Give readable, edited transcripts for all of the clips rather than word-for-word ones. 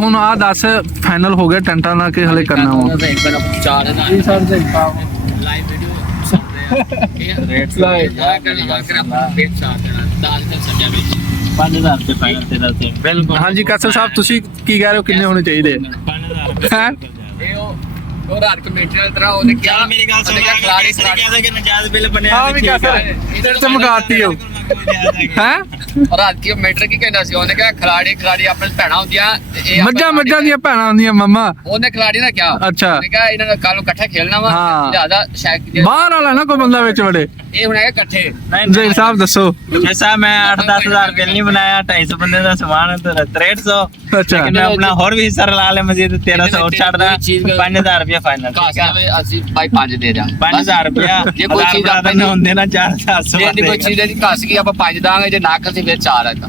ਹੁਣ ਆ ਦੱਸ ਫਾਈਨਲ ਹੋ ਗਿਆ ਟੈਂਟਾਂ ਨਾਲ ਕਿ ਹਲੇ ਕਰਨਾ ਵਾ? ਹਾਂਜੀ ਕਾਸਰ ਸਾਹਿਬ ਤੁਸੀਂ ਕੀ ਕਹਿ ਰਹੇ ਹੋ ਕਿੰਨੇ ਹੋਣੇ ਚਾਹੀਦੇ ਹੈ? ਉਹ ਰਾਤ ਕਮੇਟੀ ਨਾਲ ਤਰ੍ਹਾਂ ਉਹਨੇ ਕਿਹਾ ਮੇਰੀ ਗੱਲ ਸੁਣ ਖਿਲਾੜੀ ਕਹਿੰਦਾ ਕਿ ਨਜਾਇਜ਼ ਬਿੱਲ ਬਣਿਆ ਹਾਂ ਵੀ ਕਾਸਰ ਤੇਰੇ ਤੇ ਮਗਾਤੀ ਹੋ ਹੈ। ਰਾਤ ਕੀ ਮੈਟਰ ਕੀ ਕਹਿੰਦਾ ਸੀ ਉਹਨੇ ਕਿਹਾ ਖਿਲਾੜੀ ਆਪਣੇ ਭੈਣਾਂ ਹੁੰਦੀਆਂ ਮੱਝਾਂ ਦੀਆਂ ਭੈਣਾਂ ਹੁੰਦੀਆਂ ਮਾਮਾ। ਉਹਨੇ ਖਿਲਾੜੀ ਨੇ ਕਿਹਾ ਅੱਛਾ ਉਹਨੇ ਕਿਹਾ ਇਹਨਾਂ ਦਾ ਕੱਲ ਨੂੰ ਇਕੱਠੇ ਖੇਲਣਾ ਵਾ ਜ਼ਿਆਦਾ ਸ਼ਾਇਦ ਬਾਹਰ ਵਾਲਾ ਨਾ ਕੋਈ ਬੰਦਾ ਵਿੱਚ ਵੜੇ। ਇਹ ਹੁਣ ਹੈਗਾ ਇਕੱਠੇ ਜੀ ਸਾਹਿਬ ਦੱਸੋ। ਜੈਸਾ ਮੈਂ 8-10,000 ਬਿੱਲ ਨਹੀਂ ਬਣਾਇਆ 250 ਬੰਦੇ ਦਾ ਸਮਾਨ ਤੇ 6300। ਅੱਛਾ ਮੈਂ ਆਪਣਾ ਹੋਰ ਵੀ ਹਿੱਸਾ ਰਲਾ ਲਿਆ ਮਜ਼ੀਦ 1300 ਹੋਰ ਛੱਡਦਾ 5000 ਰੁਪਇਆ ਫਾਈਨਲ। ਅਸੀਂ ਭਾਈ 5 ਦੇ ਦਾਂ 5000 ਰੁਪਇਆ ਜੇ ਕੋਈ ਚੀਜ਼ ਆਪਾਂ ਨੇ ਹੁੰਦੇ ਨਾ 4-700 ਜੇ ਕੋਈ ਚੀਜ਼ ਦੀ ਘਸ ਗਈ ਆਪਾਂ 5 ਦਾਂਗੇ ਜੇ ਨਾ ਘਸੀ ਫਿਰ 4 ਆਏਗਾ।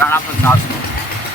ਰਾਣਾ ਪ੍ਰਤਾਪ ਸਿੰਘ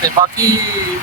ਤੇ ਬਾਕੀ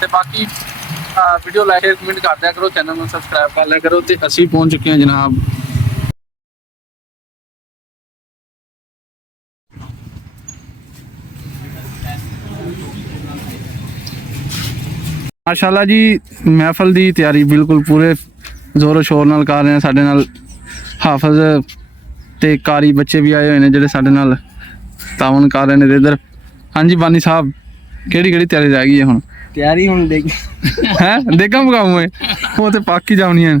ਤੇ ਬਾਕੀ ਵੀਡੀਓ ਲਾਈਕ ਕਮੈਂਟ ਕਰ ਦਿਆ ਕਰੋ, ਚੈਨਲ ਨੂੰ ਸਬਸਕ੍ਰਾਈਬ ਕਰ ਲਿਆ ਕਰੋ। ਤੇ ਅਸੀਂ ਪਹੁੰਚ ਚੁੱਕੇ ਹਾਂ ਜਨਾਬ ਮਾਸ਼ਾਅੱਲਾ ਜੀ। ਮਹਿਫਲ ਦੀ ਤਿਆਰੀ ਬਿਲਕੁਲ ਪੂਰੇ ਜ਼ੋਰ ਸ਼ੋਰ ਨਾਲ ਕਰ ਰਹੇ ਹਾਂ। ਸਾਡੇ ਨਾਲ ਹਾਫਜ਼ ਤੇ ਕਾਰੀ ਬੱਚੇ ਵੀ ਆਏ ਹੋਏ ਨੇ ਜਿਹੜੇ ਸਾਡੇ ਨਾਲ ਤਾਵਨ ਕਰ ਰਹੇ ਨੇ। ਤੇ ਇਧਰ ਹਾਂਜੀ ਬਾਨੀ ਸਾਹਿਬ ਕਿਹੜੀ ਤਿਆਰੀ ਰਹਿ ਗਈ ਹੈ ਹੁਣ? ਤਿਆਰੀ ਹੁਣ ਦੇਖ ਹੈ ਦੇਖਾਂ ਮਗਾਉਂ ਉਹ ਤੇ ਪਾਕੀ ਜਾਉਣੀਆਂ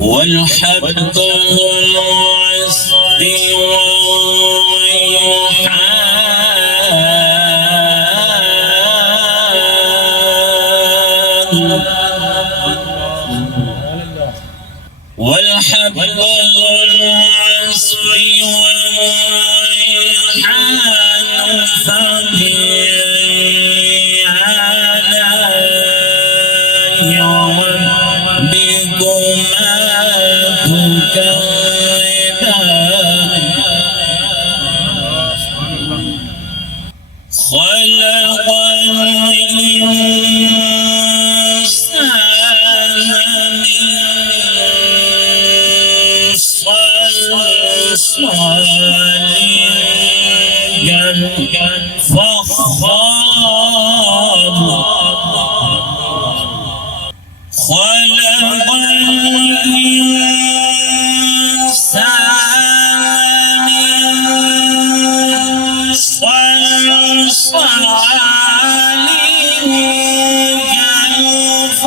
والحب والعصب والحب والعصب والريحان فبأي آلاء ربكما تكذبان خلق الإنسان من صلصال كالفخار خلق الإنسان من صلصال كالفخار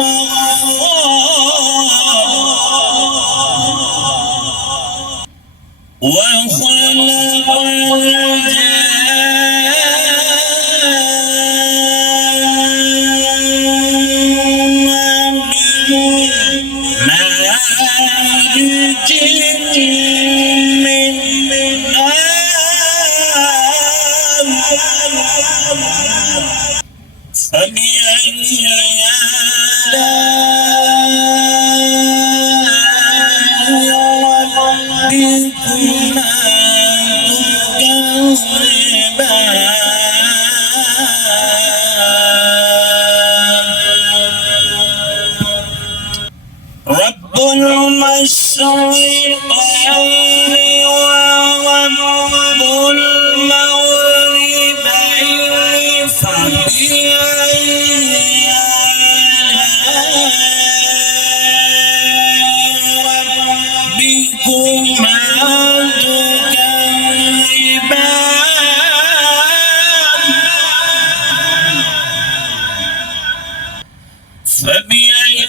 وخلق رب المشرقين ورب المغربين فبأي ربكما تكذبان فبأي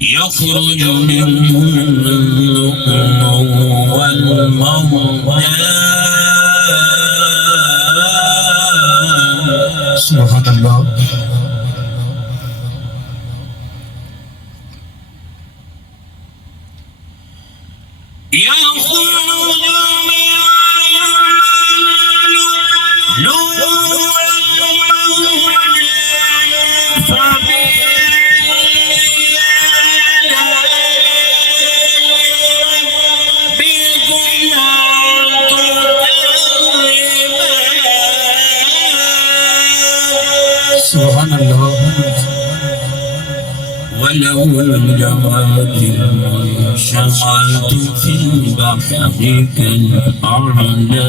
يخرج منه اللؤلؤ والمرجان سبحان الله يخرج منه اللؤلؤ سبحان الله ولو الجواد شغلت في بحرك الأعلى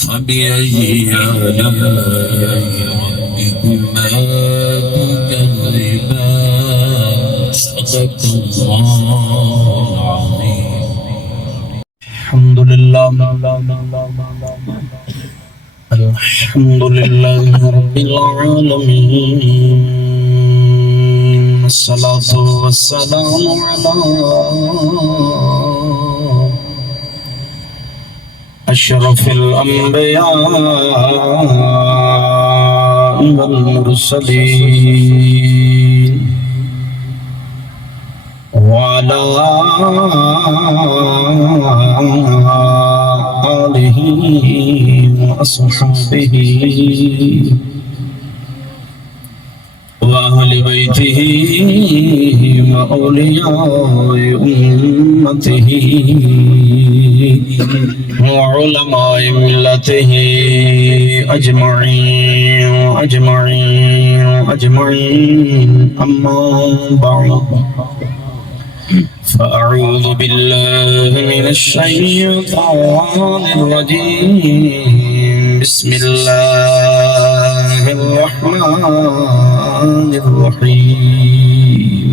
فبأي آلاء ربكما تكذبان صدق الله العظيم الحمد لله الحمد لله رب العالمين الصلاة والسلام على أشرف الأنبياء والمرسلين وعلى آله وأصحابه وأهل بيته وأولياء أمته وعلماء ملته أجمعين أما بعد فأعوذ بالله من الشيطان الرجيم بسم الله الرحمن الرحيم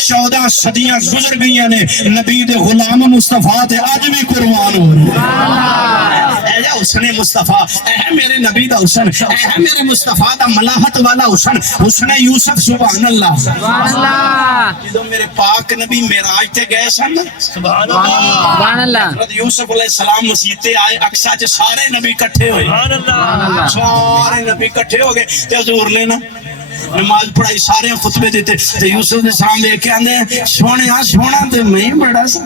14 صدیاں گزر گئی نے نبی دے غلام مصطفیٰ تے اج بھی قربان ہو رہے اے حسن مصطفیٰ اے میرے نبی دا حسن اے میرے مصطفیٰ دا ملاحت والا حسن حسن یوسف سبحان اللہ سبحان اللہ جدوں میرے پاک نبی معراج تے گئے سن سبحان اللہ سبحان اللہ حضرت یوسف علیہ السلام مسجد تے آئے اقصا چ سارے نبی اکٹھے ہوئے سبحان اللہ سارے نبی اکٹھے ہو گئے تے حضور نے نا نماز پڑھائی سارے خطبے دیتے تے یوسف دے سامنے دیکھ کے آندے سونا تے میں بڑا سا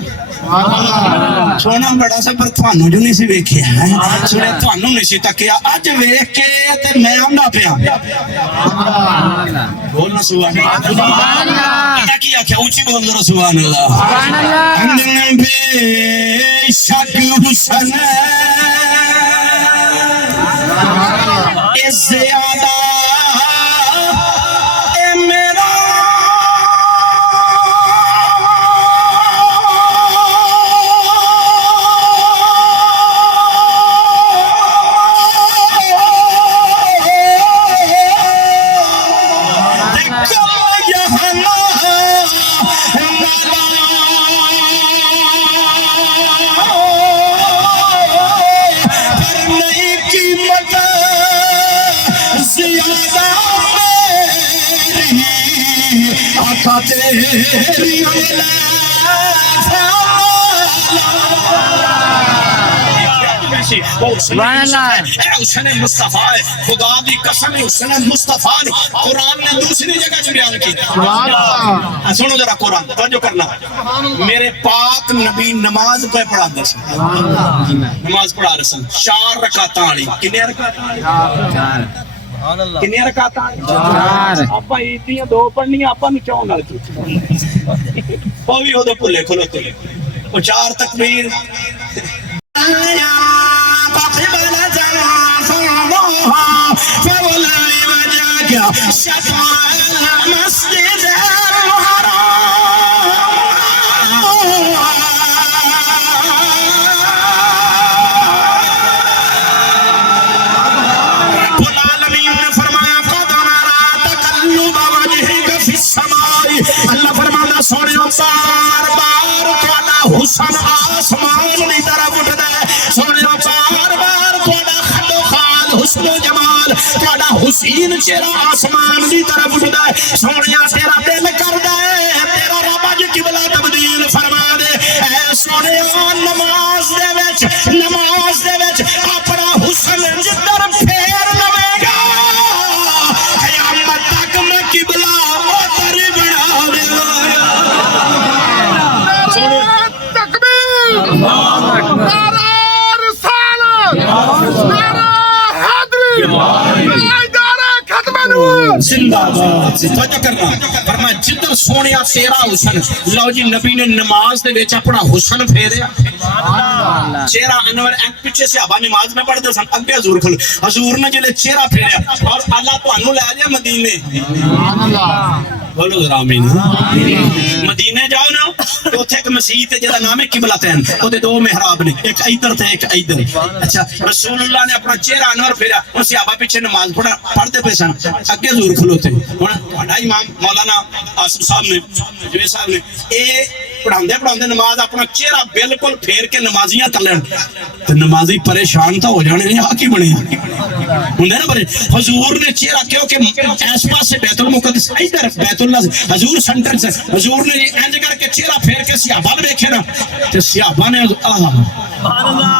سونا بڑا سا پر تھانوں جو نہیں سی ویکھیا سونے تھانوں نہیں سی تکیا اج ویکھ کے تے میں آندا پیا بولنا سبحان اللہ کیا کیا کہ اونچی بول ذرا سبحان اللہ سبحان اللہ بے شک حسن اے زیادہ سبحان اللہ حسن مصطفیٰ خدا دی قسم حسن مصطفیٰ قرآن نے دوسری جگہ چ بیان کی سنو ذرا قرآن توجہ کرنا میرے پاک نبی نماز پہ پڑھا دے نماز پڑھا رہے سن 4 رکعتاں والی کنے رکعتاں کنی رکعت آپ ایتیاں 2 پڑھنی آپ نو 4 نال بھی وہ بھلے کھلوتے وہ 4 تکبیر اللہ فرمانا سونے بار بار تھوڑا حسن آسمان دی طرف اٹھدا ہے سونے بار بار تھوڑا خد و خال حسن و جمال تھوڑا حسین چہرہ آسمان دی طرف اٹھدا ہے سونے تیرا دل کردا ہے تیرا رب اج قبلہ تبدیل فرما دے اے سونے نماز دے وچ اپنا حسن جدر پھیر لوے گا قیامت تک میں قبلہ زندہ باد توجہ کرنا فرمایا جدر سونیا تیرا حسن لو جی نبی نے نماز دے وچ اپنا حسن پھیریا چہرہ انور ایک پیچھے سے ابا نماز میں پڑھتے سن اگے حضور کھلو حضور نے جلے چہرہ پھیریا اور اللہ تانوں لے جا مدینے سبحان اللہ بولو ذرا آمین مدینے جاؤ نا تو اوتھے ایک مسجد ہے جدا نام ہے قبلتین اوتے 2 محراب نے ایک ادھر تے ایک ادھر اچھا رسول اللہ نے اپنا چہرہ انور پھیرا اور صحابہ پیچھے نماز پڑھتے پے سن اگے حضور کھلوتے ہن تہاڈا امام مولانا آصف صاحب نے جو صاحب نے اے پڑھاندے نماز اپنا چہرہ بالکل پھیر کے نمازیاں کر لین تے نمازی پریشان تو ہو جانے آ کی بنے ہوندے نا بڑے حضور نے چہرہ کیوں کہ اس پاس سے بیت المقدس ادھر بیت اللہ حضور سینٹر سے حضور نے انج کر کے چہرہ پھیر کے صحابہ نے دیکھے نا تے صحابہ نے سبحان اللہ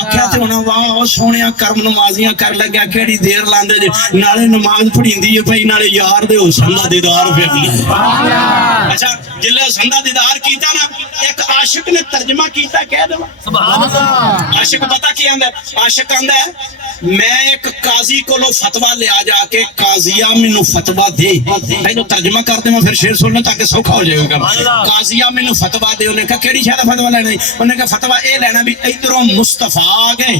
آکھیا تے انہاں واہ سونیا کرم نمازیاں کر لگیا کیڑی دیر لاندے جے نالے نماز پڑھیندی ہے بھائی نالے یار دے حسن دا دیدار پھرنا سبحان اللہ اچھا جلے حسن دا دیدار کیتا نا ایک عاشق نے ترجمہ کیتا کہہ دو سبحان اللہ عاشق پتہ کی آندا ہے عاشق آندا ہے میں ایک قاضی کولو فتوی لے آ جا کے قاضیہ مینوں فتوی دے اینو ترجمہ کر دے میں پھر شعر سن لو تاکہ سوکھا ہو جائے گا قاضیہ مینوں فتوی دے انہیں کہا کیڑی شے دا فتوی لینا انہیں کہا فتوی اے لینا بھی ادھروں مصطفیٰ آ گئے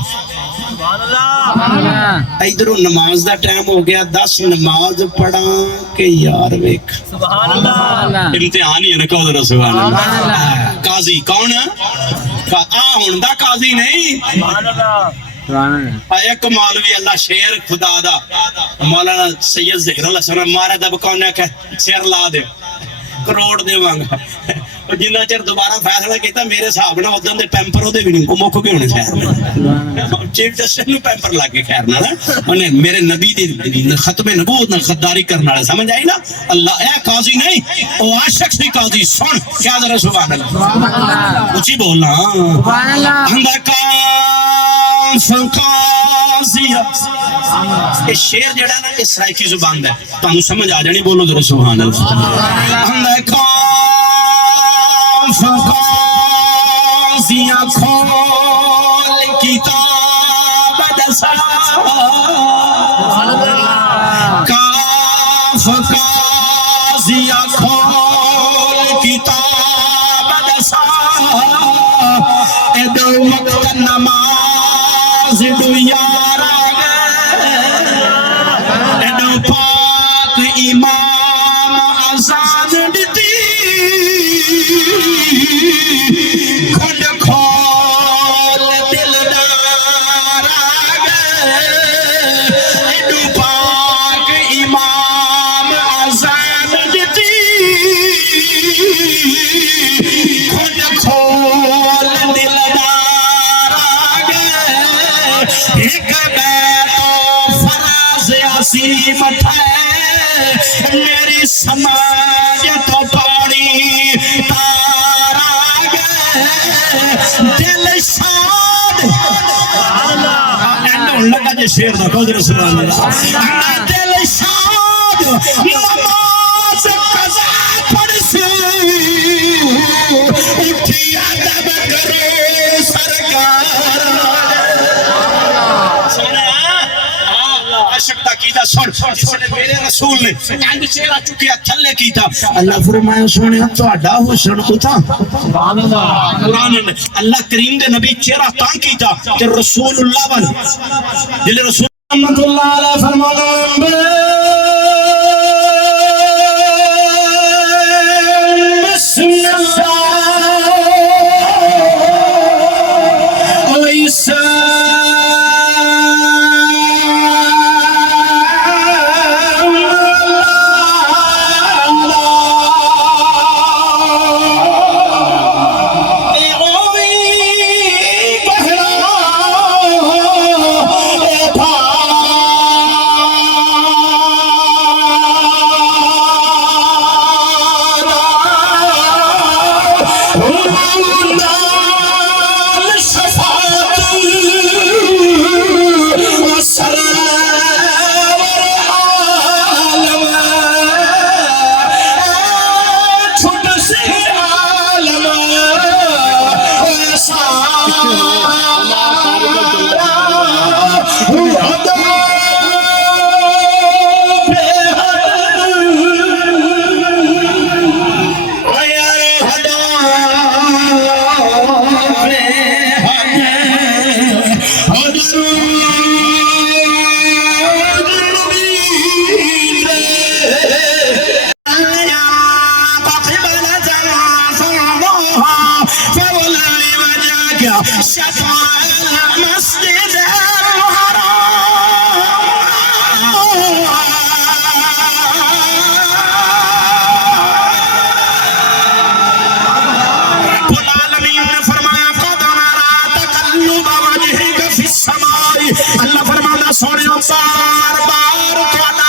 سبحان اللہ ادھروں نماز دا ٹائم ہو گیا 10 نماز پڑھا کہ یار ویکھ سبحان اللہ امتحان ہی ہے نا کہو ذرا سبحان اللہ قاضی کون ہے ہن دا قاضی نہیں سبحان اللہ ایک مولوی اللہ شیر خدا دا مولانا سید ظہیر اللہ سلام مارے دب کون نے کہ شیر لا دے ਕਰੋੜ ਦੇਵਾਂਗਾ ਜਿੰਨਾ ਚਿਰ ਦੁਬਾਰਾ ਫੈਸਲਾ ਕੀਤਾ ਮੇਰੇ ਹਿਸਾਬ ਨਾਲ ਉਦੋਂ ਦੇ ਪੈਂਪਰ ਉਹਦੇ ਵੀ ਨਹੀਂ ਮੁੱਕ ਗਏ ਹੋਣੇ ਖੈਰ ਚੀਫ ਜਸਟਿਸ ਨੂੰ ਪੈਂਪਰ ਲੱਗ ਕੇ ਖੈਰ ਨਾਲ ਉਹਨੇ ਮੇਰੇ ਨਬੀ ਦੀ ਖਤਮੇ ਨਬੂਵਤ ਨਾਲ ਖੱਦਾਰੀ ਕਰਨ ਵਾਲੇ ਸਮਝ ਆਈ ਨਾ ਅੱਲਾ ਇਹ ਕਾਜ਼ੀ ਨਹੀਂ ਉਹ ਆਸ਼ਕ ਸੀ ਕਾਜ਼ੀ ਸੁਣ ਕਿਆ ਜ਼ਰਾ ਸੁਭਾਨ ਅੱਲਾਹ ਉੱਚੀ ਬੋਲਣਾ ਸੁਭਾਨ ਅੱਲਾਹ ਇਹ ਸ਼ੇਰ ਜਿਹੜਾ ਨਾ ਇਹ ਸਰਾਇਕੀ ਜ਼ੁਬਾਨ ਦਾ ਤੁਹਾਨੂੰ ਸਮਝ ਆ ਜਾਣੀ ਬੋਲੋ ਜ਼ਰਾ ਸੁਭਾਨ ਅੱਲਾਹ فقاضي كل كتاب دسا فقاضي كل كتاب دسا ادو وقت نماز دو یارا ادو پاک امام اذان دتی کھل کھول دلدار ایڈو پاک امام اذان دتی کھل کھول دلدار ایک بیتو فراز عظیم تھا میری سماج تو پاڑی دل شاد لگا جی شیر دا قدر سبحان اللہ دل شاد نماز قضا پڑھ سے اٹھی ادب کرے سرکار عاشق دا کیتا سن سونے میرے رسول نے انج چہرہ چکیا تھلے کیتا اللہ فرمایا سونے تہاڈا حسن کتا سبحان اللہ قرآن نے اللہ کریم دے نبی چہرہ تاں کیتا کہ رسول اللہ بن جلے رسول رحمت اللہ علیہ فرمانا بسم اللہ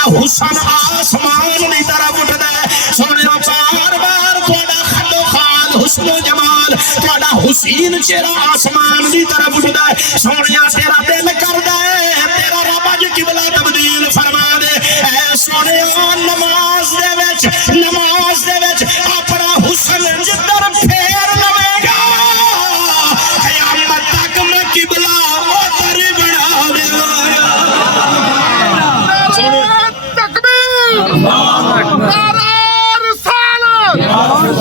حسن آسمان دی طرف اٹھدا ہے سونے بار بار تہاڈا خلو خال حسن و جمال تہاڈا حسین چہرہ آسمان دی طرف اٹھدا ہے سونیا تیرا دل کردا ہے تیرا رب اج قبلہ تبدیل فرما دے اے سونے نماز دے وچ اپنا حسن جدر پھیر لوے گا قیامت تک میں قبلہ ادھر بنا دے گا نعرہ رسالت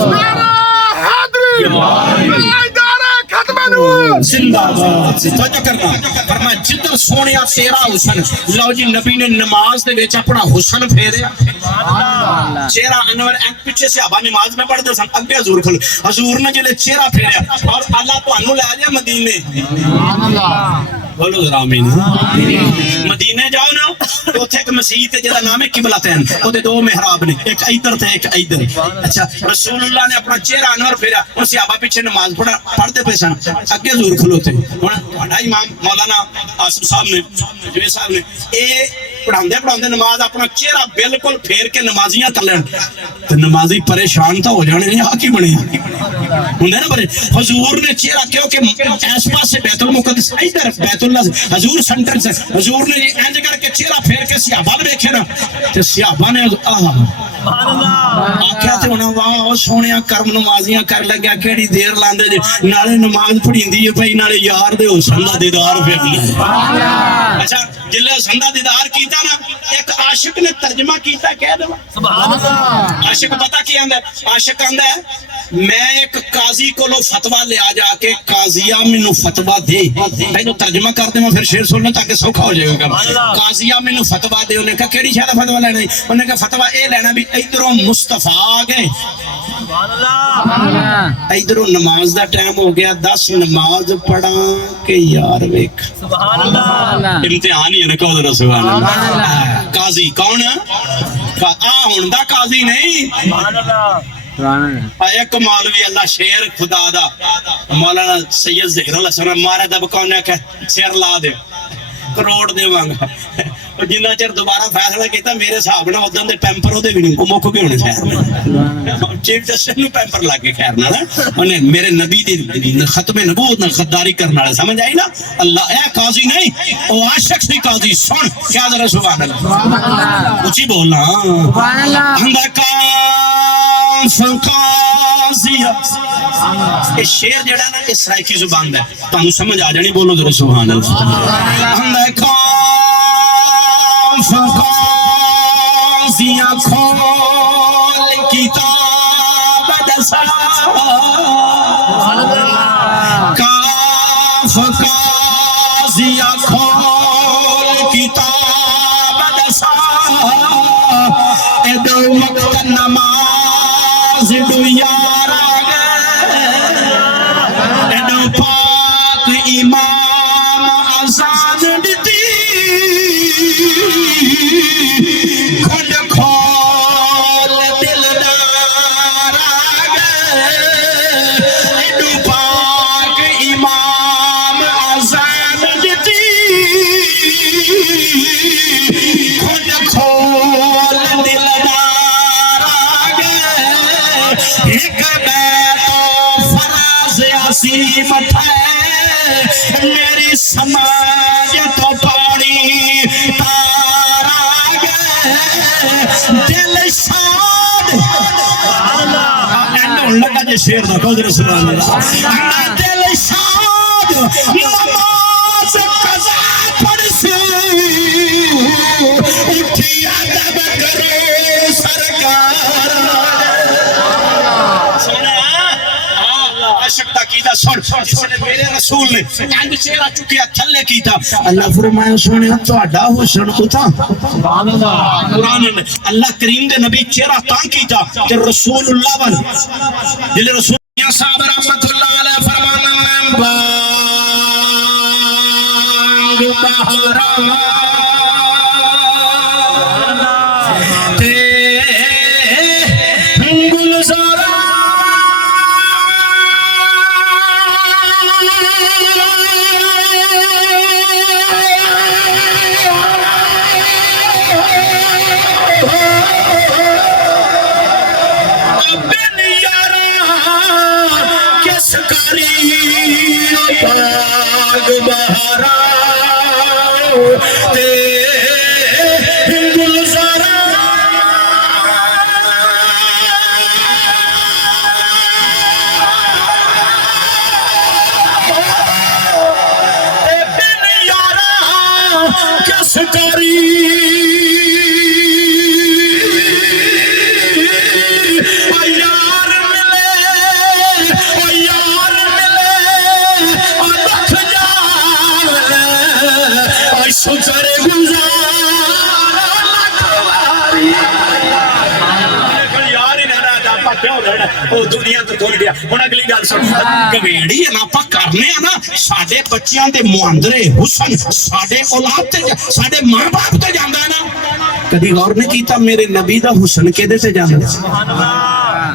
نعرہ حیدری نعرہ ختم نبوت زندہ باد توجہ کرنا فرمایا جدر سونیا تیرا حسن لو جی نبی نے نماز دے وچ اپنا حسن پھیریا چہرہ انور ایک پیچھے سے ابا نماز میں پڑھتے سن اگے حضور کھلو حضور نے جلے چہرہ پھیریا اور اللہ تانوں لے جائے مدینے بولو ذرا آمین مدینے جاؤ نا اوتھے ایک مسجد ہے جہاں نام ہے قبلتین اوتے دو محراب نے ایک ادھر تے ایک ادھر اچھا رسول اللہ نے اپنا چہرہ انور پھیرا اور صحابہ پیچھے نماز پڑھتے پے سن اگے حضور کھلوتے ہن بڑا امام مولانا آصف صاحب نے جو صاحب نے اے پڑھاندے نماز اپنا چہرہ بالکل پھیر کے نمازیاں کر لین تے نمازی پریشان تو ہو جانے نہیں آ کی بنے ہوں نا بڑے حضور نے چہرہ کیونکہ اس پاس سے بیت المقدس ادھر بیت اللہ حضور سنٹر سے حضور نے انج کر کے چہرہ پھیر کے صحابہ نے دیکھے نا تے صحابہ نے سبحان اللہ آکھیا تے انہاں واہ سونیا کرم نمازیاں کر لگیا کیڑی دیر لاندے جے نالے نماز پڑھیندی ہے بھائی نالے یار دے حسن دا دیدار پھرنا سبحان اللہ اچھا جلے حسن دا دیدار کیتا نا ایک عاشق نے ترجمہ کیتا کہہ دو سبحان اللہ عاشق پتہ کی آندا ہے عاشق آندا ہے میں ایک قاضی کو لو فتوہ لے آ جا کے قاضیہ مینوں فتوہ دے پہلو ترجمہ کر دے میں پھر شعر سننا تاکہ سوکھا ہو جائے گا قاضیہ مینوں فتوہ دے انہیں کہا کیڑی شے دا فتوہ لینا ہے انہیں کہا فتوہ اے لینا بھی ادھروں مصطفیٰ آ گئے سبحان اللہ ادھروں نماز دا ٹائم ہو گیا 10 نماز پڑھا کہ یار ویکھ سبحان اللہ امتحان ہی ہے نا کہو ذرا سبحان اللہ قاضی کون ہے ہن دا قاضی نہیں سبحان اللہ ایک مولوی اللہ شیر خدا دا مولانا سید ظہیر اللہ سلام مارے دب کون ہے کہ شیر لا دے کروڑ دے وانگا جنہ چر دوبارہ فیصلہ کیتا میرے صاحب نے ادھر دے پیمپر ہو دے بھی نہیں مک کے ہونے خیر چیف جسٹس نو پیمپر لا کے خیر نہ انہیں میرے نبی دی ختم نبوت نہ خداری کرنا ہے سمجھ آئی نا اللہ اے قاضی نہیں او عاشق سی قاضی سن کیا ذرا سبحان اللہ اونچی بولنا سبحان اللہ فقاضیہ یہ شعر جڑا نا اس سرائکی زبان ہے تانوں سمجھ آ جانی بولو ذرا سبحان اللہ فقاضیہ کھول کتاب دسا فقاضیہ کھول کتاب دسا ادو وقت نماز دو یار آگئے ادو پاک امام آزان دیتی کھل کھول دلدار آگئے ادو پاک امام آزان دیتی کھل کھول دلدار آگئے ایک بیت فراز عظیم ہے میری سماج تو پاڑی تار آگئے دل شاد لگا جے شیر دا قدر سبحان اللہ دل شاد نماز قضا پڑھ سی اٹھی ادب کرے سرکار عاشق عقیدہ سن میرے رسول نے انج چہرہ چکیا تھلے کیتا اللہ فرمایا سونے تہاڈا حسن کتا سبحان اللہ قرآن نے اللہ کریم دے نبی چہرہ تاں کیتا کہ رسول اللہ ون جلے رسول اللہ صاحب رحمت اللہ علیہ فرمانا بانگ بہارا پاٹیا ہو جانا وہ دنیا تو تر گیا ہوں اگلی گل سن گویڑی آپ کرنے نا سارے بچیاں دے مہاندرے حسن سارے اولاد سارے ماں باپ تے جانا ہے نا کدی غور نہیں کیتا میرے نبی دا حسن کدے تے جانا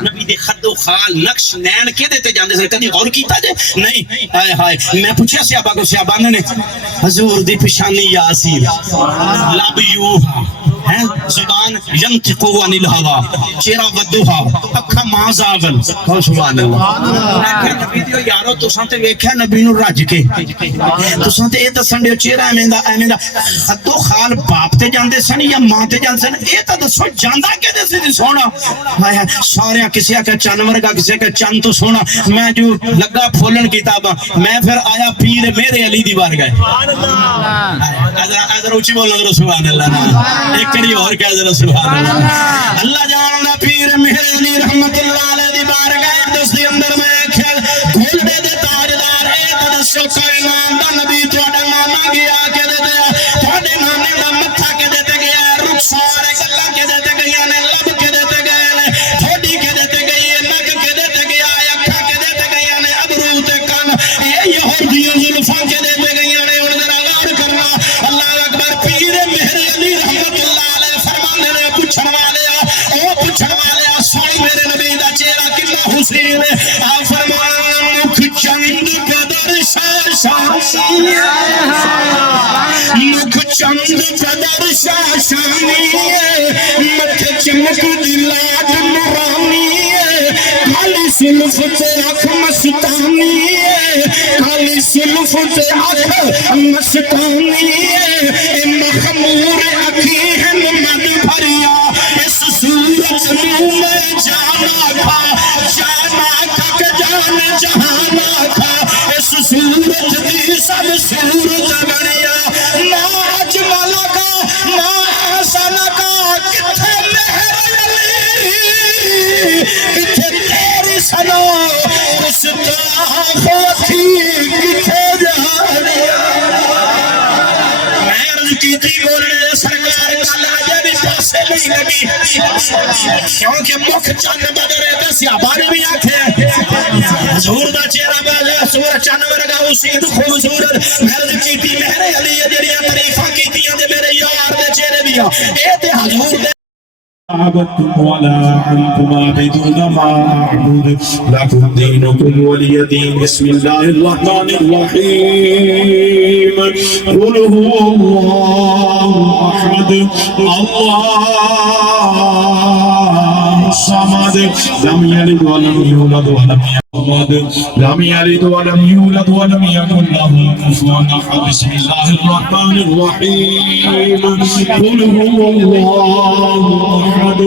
نبی دے خد و خال نقش نین کدے تے جاندے سے کدی غور کیتا جے نہیں ہائے ہائے میں پوچھیا صحابہ کو صحابہ نے حضور دی پیشانی یاسین لب یوہا ہے زبان ینطق عن الہوا چہرہ ودوہا اکھا ما زاغن سبحان اللہ میں کہ نبی دی یارو تساں تے ویکھیا نبی نو رج کے تساں تے اے دسن دیو چہرہ ایویں دا خد و خال باپ تے جاندے سن یا ماں تے جاندے سن اے تا دسو جاندا کدے سی سونا ہائے سارے کسی کا چانور کا کسی کا چند تو سونا میں جو لگا پھولن کتاباں میں پھر آیا پیر میرے علی دی بارگاہ ذرا اونچی بولنا ذرا سبحان اللہ ایک کڑی اور کہہ ذرا سبحان اللہ اللہ جاننا پیر میرے علی رحمت اللہ علیہ دی بارگاہ دس دی اندر میں کھل کھول دے تاجدار اے تدسو کائنات دا نبی تواڈا نانا گیا کہ دے دیا تواڈے نانے دا متھا کہ دے تے گیا رخسار گلاں کہ دے تے گیا نے لب کہ دے تے گئے نے تھوڑی کہ دے تے گئی نک کہ دے تے گیا اکھا کہ دے تے گیا نے ابرو تے کان یہ یہودیوں زلفاں کہ دے تے گئی نے ہن ذرا غور کرنا اللہ اکبر پیر میرے علی رحمت اللہ علیہ فرماندے نے پوچھن والے او پوچھن والے سوئی میرے نبی دا چہرہ کتنا حسین ہے آ فرمایا مکھ چند قدر شاشانی مکھ چند قدر شاشانی مکھ چمک دلات نورانی کالی سلف تے اکھ مستانی کالی سلف تے اکھ مستانی مخمور اکھی ہے مد بھریا اس صورت میں جانا کھا کہ جان جہانا کھا اس صورت دی سب صورت بڑیا نا اجمل کا نا حسن کا کتھے مہر علی کتھے تیری سنو گستاخ تھی کتھے جانیا میں عرض کی تھی بولنے سرکار کا لاجے بھی پاسے نہیں لگی کیونکہ مکھ چند بدرے دسیا بار بھی آنکھیں حضور دا چہرہ بازے سور چند ورگا اسی خوبصورت میں عرض کی تھی میرے علی جڑیاں تعریفاں کیتیاں دے میرے یار دے چہرے دیا اے تے حضور دے عبدتم ولا أنتم عابدون ما أعبد لكم دينكم ولي دين بسم الله الرحمن الرحيم قل هو الله أحد الله الصمد لم يلد ولم يولد ولم لم يلد ولم يولد ولم يكن له كفوا أحد بسم الله الرحمن الرحيم قل هو الله أحد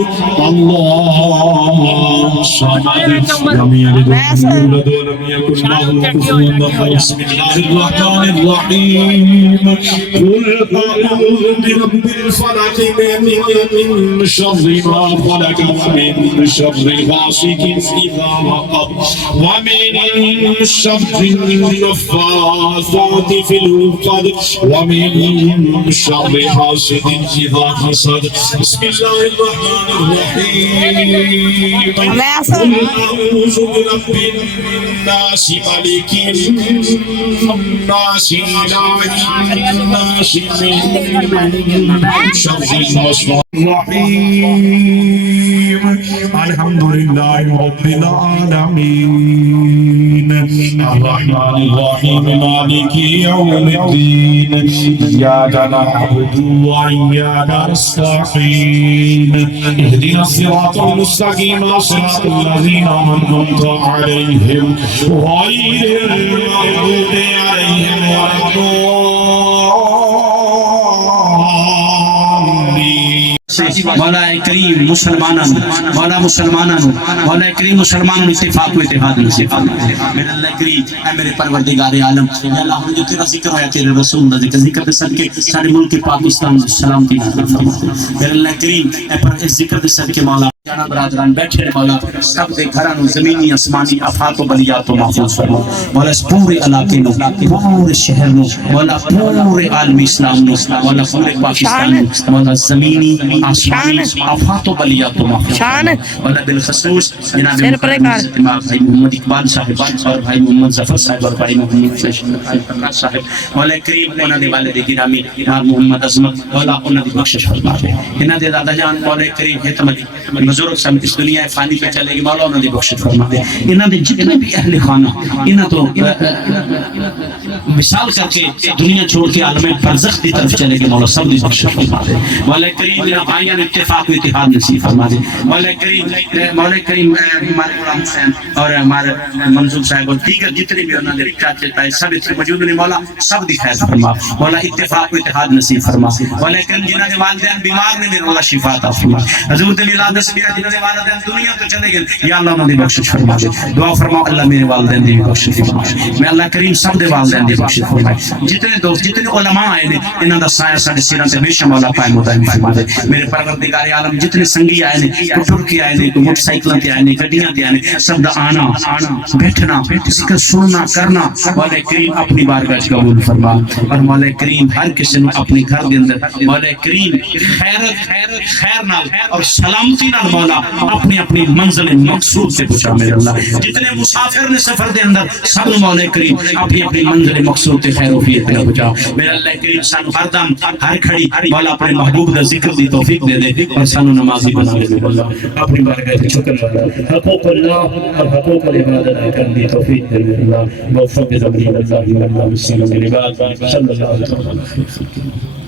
الله الصمد لم يلد ولم يولد ولم يكن له كفوا أحد بسم الله الرحمن الرحيم قل أعوذ برب الفلق من شر ما خلق ومن شر غاسق إذا وقب ومن شر النفاثات في العقد ومن شر حاسد إذا حسد بسم الله الرحمن الرحيم قل أعوذ برب الناس ملك الناس إله الناس من شر الوسواس الرحيم الحمد لله رب العالمين الرحمن الرحيم مالك يوم الدين إياك نعبد وإياك نستعين اهدنا الصراط المستقيم صراط الذين أنعمت عليهم غير المغضوب عليهم ولا مولا کریم مسلمانوں مولا کریم مسلمانوں اتفاق و اتحاد نصیب میرے اللہ کریم اے میرے پروردگار عالم یا اللہ جو تیرا ذکر ہویا تیرے رسول دا ذکر دے صدقے سارے ملک پاکستان سلامتی نصیب فرما میرے اللہ کریم اے پر اس ذکر دے صدقے مولا جانا برادران بیٹھے مولا سب دے گھراں نو زمینی آسمانی آفات و بلیات تو محفوظ فرما مولا اس پورے علاقے نو پورے شہر نو مولا پورے عالم اسلام نو مولا پورے پاکستان نو مولا زمینی آسمانی آفات و بلیات تو محفوظ فرما مولا بالخصوص جناب بھائی محمد اقبال صاحب اور بھائی محمد ظفر صاحب اور بھائی محمد فراز صاحب مولا کریم انہاں دے والد گرامی محمد عظمت مولا انہاں دی بخشش فرما دے انہاں دے دادا جان مولا کریم حتمت بزرگ سب اس دنیا فانی پہ چلے گی مولا انہوں نے بخشش فرما دے انہوں نے جتنے بھی اہل خانہ انہوں تو مثال کر کے دنیا چھوڑ کے عالم برزخ دی طرف چلے گی مولا سب دی بخشش فرما دے مولا کریم انہوں بھائیان اتفاق و اتحاد نصیب فرما دے مولا کریم ہمارے غلام حسین اور ہمارے منظور صاحب اور دیگر جتنے بھی انہوں نے چاچے پائے سب اتنے موجود نے مولا سب دی خیر فرما مولا اتفاق و اتحاد نصیب فرما مولا کریم جنہوں نے والدین بیمار نے میرے اللہ شفا عطا فرما حضور دل ولادت جنہوں نے والدین دنیا تو چلے گئے یا اللہ انہوں نے بخشش فرما دے دعا فرما اللہ میرے والدین دی بخشش فرما میں اللہ کریم سب دے والدین دی بخشش فرما جتنے دوست جتنے علماء آئے نے انہاں دا سایہ ساڈے سراں تے ہمیشہ مولا قائم و دائم فرما دے میرے پروردگار عالم جتنے سنگی آئے نے ٹر کے آئے نے موٹر سائیکلاں تے آئے نے گڈیاں تے آئے نے سب دا آنا بیٹھنا ذکر سننا کرنا مولا کریم اپنی بارگاہ وچ قبول فرما اور مولا کریم ہر کسی نو اپنے گھر دے اندر مولا کریم خیر نال اور سلامتی نال مولا اپنی اپنی منزل مقصود سے پہنچا میرے اللہ جتنے مسافر نے سفر دے اندر سب مولا کریم اپنی اپنی منزل مقصود تے خیر و عافیت نال پہنچا میرے اللہ کریم سانو ہر دم ہر کھڑی مولا اپنے محبوب دا ذکر دی توفیق دے دے اور سانو نمازی بنا دے میرے اللہ اپنی بارگاہ وچ شکر حقوق اللہ اور حقوق العباد ادا کرنے دی توفیق دے میرے اللہ موفق ذریعہ اللہ بسم اللہ صلی اللہ علیہ وسلم